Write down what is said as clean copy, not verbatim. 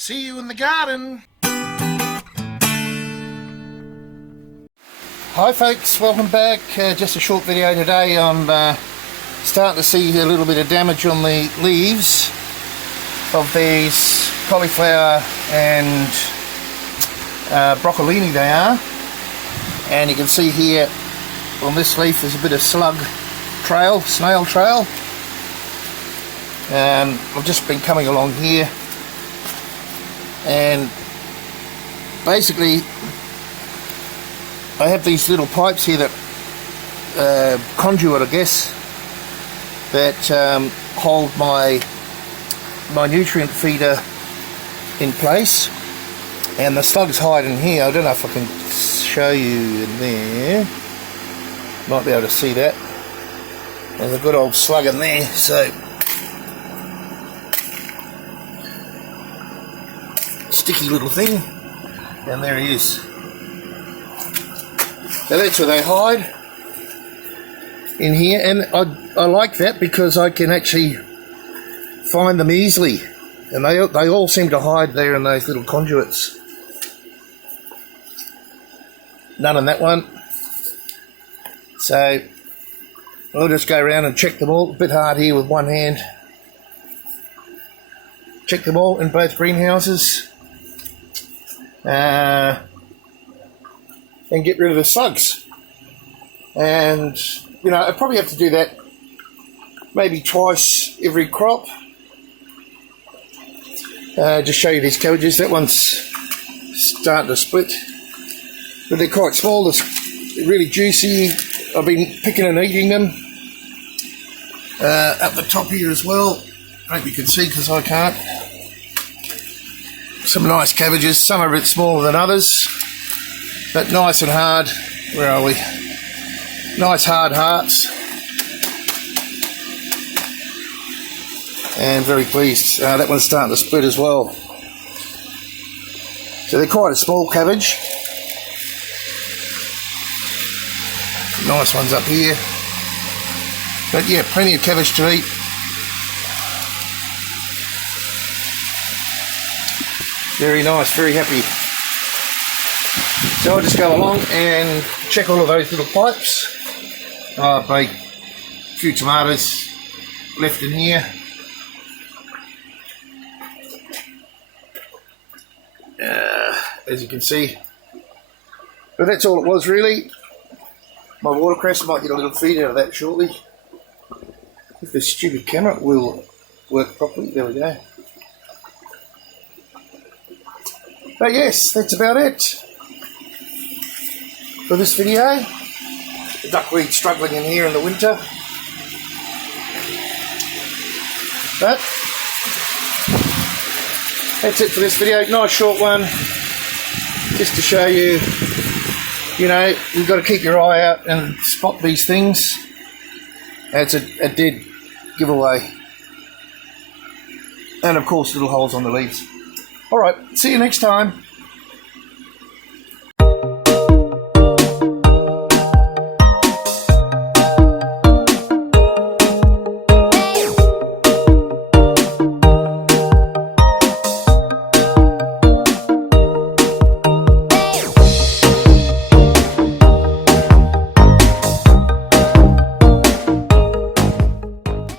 See you in the garden. Hi folks, welcome back. Just a short video today. I'm starting to see a little bit of damage on the leaves of these cauliflower and broccolini they are. And you can see here on this leaf there's a bit of slug trail, snail trail. I've just been coming along here and basically I have these little pipes here that conduit, I guess, that hold my nutrient feeder in place, and the slugs hide in here. I don't know if I can show you in there. Might be able to see that. There's a good old slug in there, so sticky little thing, and there he is. So that's where they hide, in here, and I like that because I can actually find them easily, and they all seem to hide there in those little conduits. None in that one. So I'll just go around and check them all. A bit hard here with one hand. Check them all in both greenhouses. And get rid of the slugs. And you know, I probably have to do that maybe twice every crop. Just show you these cabbages. That one's starting to split, but they're quite small. They're really juicy. I've been picking and eating them. Up the top here as well. I hope you can see because I can't. Some nice cabbages. Some are a bit smaller than others, but nice and hard. Where are we? Nice hard hearts. And very pleased. That one's starting to split as well. So they're quite a small cabbage. Nice ones up here. But yeah, plenty of cabbage to eat. Very nice, very happy. So I'll just go along and check all of those little pipes. I've made a few tomatoes left in here. As you can see. But that's all it was really. My watercress, might get a little feed out of that shortly. If this stupid camera will work properly. There we go. But yes, that's about it for this video. The duckweed struggling in here in the winter. But that's it for this video. Nice short one, just to show you, you know, you've got to keep your eye out and spot these things. It's a dead giveaway. And of course little holes on the leaves. Alright, see you next time.